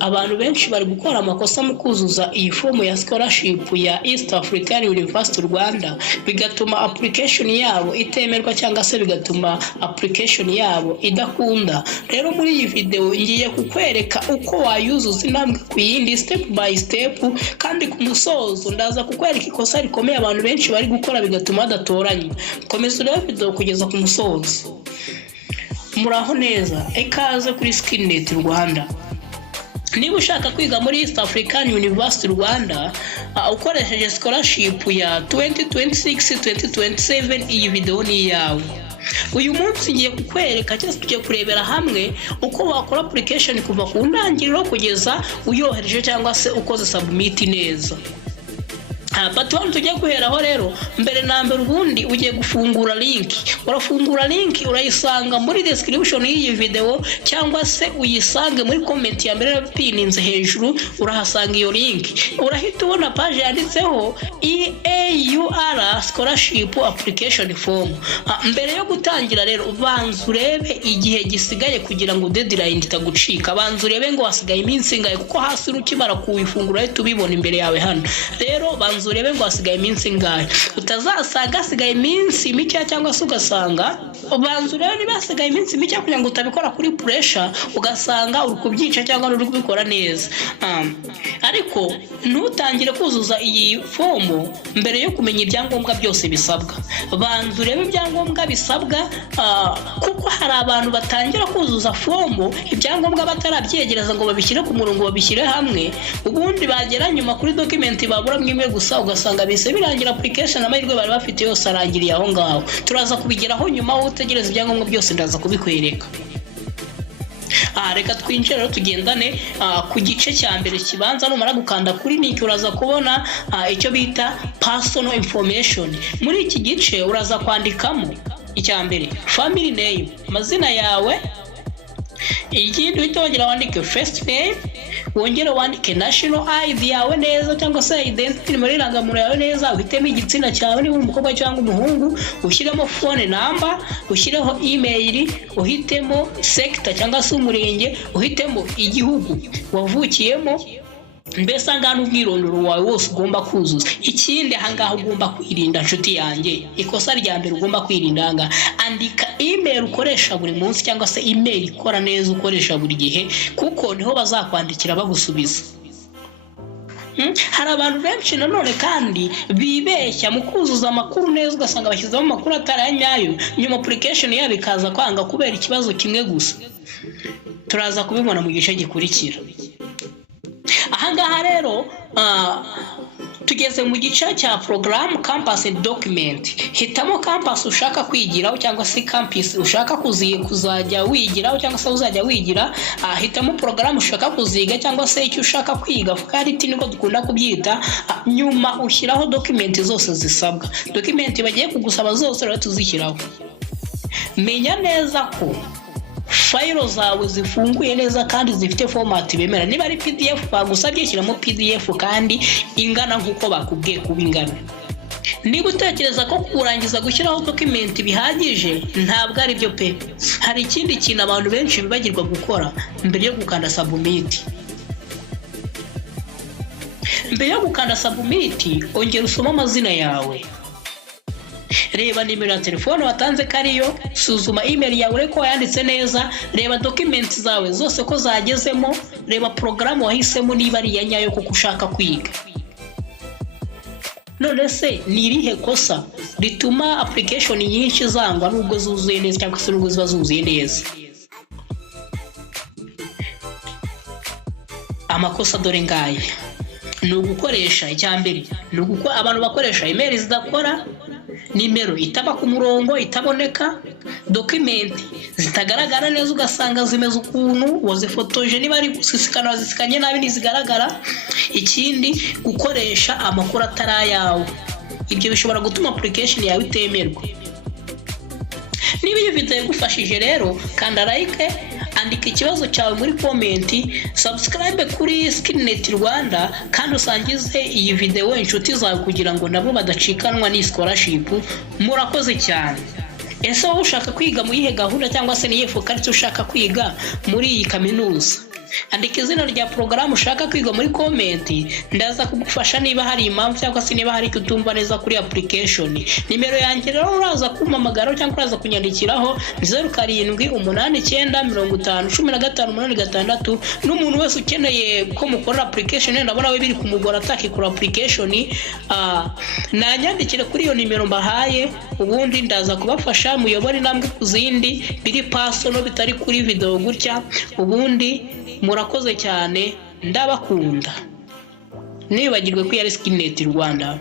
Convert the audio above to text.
Abantu benshi bari gukora amakosa mu kuzuza iyi fomu ya scholarship ya East African University Rwanda, bigatuma application yabo itemerwa cyangwa se bigatuma application yabo idakunda. Rero muri iyi video ngiye kukwereka uko wayuzuza intambwe ku yindi step by step, kandi ku musozo ndaza kukwereka ikosa rikomeye abantu benshi bari gukora bigatuma badatoranya. Komeza urebe video kugeza ku musozo. Muraho neza, ikaze kuri Skillnet Rwanda. Niba ushaka kwiga muri East African University Rwanda ukoresheje scholarship ya 2026-2027, iyi video ni yawe. Uyu munsi ngiye kukwereka cyangwa tugiye kurebera hamwe uko wakora application kuva ku ntangiriro kugeza uyohereje cyangwa se ukoze submit neza. Patron tujye guheraho rero. Mbere na mbere ubundi ugiye gufungura link. Urafungura link urayisanga muri description y'iyi video cyangwa se uyisange muri comment ya mbere pininze hejuru, urahasanga iyo link. Urahita ubona page yanditseho EAUR scholarship application form. Mbere yo gutangira rero banza urebe igihe gisigaye kugira ngo deadline itagucika. Banza urebe ngo hasigaye iminsi ingahe, kuko hasi ukimara kuwifungura ahita ubibona imbere yawe hano. Rero banza urebe ngo hasigaye iminsi ingahe. Utazasanga hasigaye iminsi mike cyangwa se ugasanga banza urebe niba hasigaye iminsi mike kugira ngo utabikora kuri pressure ugasanga uri kubyica cyangwa uri kubikora neza. Ariko ntutangire kuzuza iyi fomu mbere yo kumenya ibyangombwa byose bisabwa. Banza urebe ibyangombwa bisabwa, kuko hari abantu batangira kuzuza fomu ibyangombwa batarabyegereza ngo babishyire ku murongo babishyire hamwe, ubundi bagera nyuma kuri document babura mwimwe gusa ugasanga bise birangira application amahirwe bari bafite yose arangiriye aho ngaho. Turaza kubigeraho nyuma aho utegereza ibyangombwa byose ndaza kubikwereka. Reka twinjire rero tugendane ku gice cya mbere kibanza. Numara gukanda kuri link uraza kubona icyo bita personal information. Muri iki gice uraza kwandikamo icya mbere family name, amazina yawe. Ikindi uhita wongera wandike first name, wongere wandike national ID yawe neza cyangwa se identity muri irangamuntu yawe neza, uhitemo igitsina cyawe niba umukobwa cyangwa umuhungu, ushyiremo phone number, ushyireho email, uhitemo sector cyangwa se umurenge, uhitemo igihugu wavukiyemo. Mbese angana ubwirondoro wawe wose ugomba kuzuza. Ikindi ahangaha ugomba kwirinda nshuti yanjye, ikosa rya mbere ugomba kwirinda anga, andika email ukoresha buri munsi cyangwa se email ikora neza ukoresha buri gihe, kuko niho bazakwandikira bagusubiza. Hari abantu benshi nanone kandi bibeshya mu kuzuza amakuru neza ugasanga bashyizemo amakuru atari nyayo, nyuma application yabo ikaza kwanga kubera ikibazo kimwe gusa. Turaza kubibona mu gice gikurikira. Ahangaha rero tugeze mu gice cya program campus and document. Hitamo campus ushaka kwigiraho cyangwa se campus ushaka kuzajya wigiraho cyangwa se uzajya wigira. Hitamo program ushaka kuziga cyangwa se icyo ushaka kwiga, faculty niko dukunda kubyita. Nyuma ushyiraho document zose zisabwa. Document bagiye kugusaba zose rero tuzishyiraho. Menya neza ko file zawe zifunguye neza kandi zifite format bemera. Niba ari PDF bagusabye shyiramo PDF kandi ingana nkuko bakubwiye kuba ingana. Niba utekereza ko kurangiza gushyiraho document bihagije, ntabwo ari byo pe. Hari ikindi kintu abantu benshi bibagirwa gukora mbere yo gukanda submit. Mbere yo gukanda submit ongera usoma amazina yawe. Reba nimero ya telefone watanze kariyo, suzuma email yawe ko yanditse neza, reba documents zawe zose ko zagezemo, reba program wahisemo niba ari yanyayo kuko ushaka kwiga. None se ni irihe kosa rituma application nyinshi zangwa nubwo zuzuye neza cyangwa se nubwo ziba zuzuye neza? Amakosa dore ngaye. Ni ugukoresha icyambere, ni uko abantu bakoresha email zidakora, nimero itaba ku murongo itaboneka, document zitagaragara neza ugasanga zimeze ukuntu wazifotoje, niba ari gusisikana wazisikanye nabi ntizigaragara. Ikindi gukoresha amakuru atari ayawe, ibyo bishobora gutuma application yawe itemerwa. Niba iyi video igufashije rero kanda like, andika ikibazo cyawe muri comment, subscribe kuri Skillnet Rwanda kandi usangize iyi video inshuti zawe kugira ngo nabo badacikanwa ni scholarship. Murakoze cyane. Ese wowe ushaka kwiga mu yihe gahunda cyangwa se niye faculty ushaka kwiga muri iyi kaminuza? andika izina rya porogaramu ushaka kwiga muri komenti, ndaza kugufasha niba hari impamvu cyangwa se niba hari icyo utumva neza kuri application. Nimero yanjye rero uraza kumpamagara cyangwa uraza kunyandikiraho 0789501586. N'umuntu wese ukeneye ko mukora application ndabona we biri kumugora atakikora application, nanyandikire kuri iyo nimero mbahaye, ubundi ndaza kubafasha muyobore intambwe ku zindi biri personal bitari kuri video gutya. Ubundi murakoze cyane, ndabakunda. Nibagirwe ko yari Skinet Rwanda.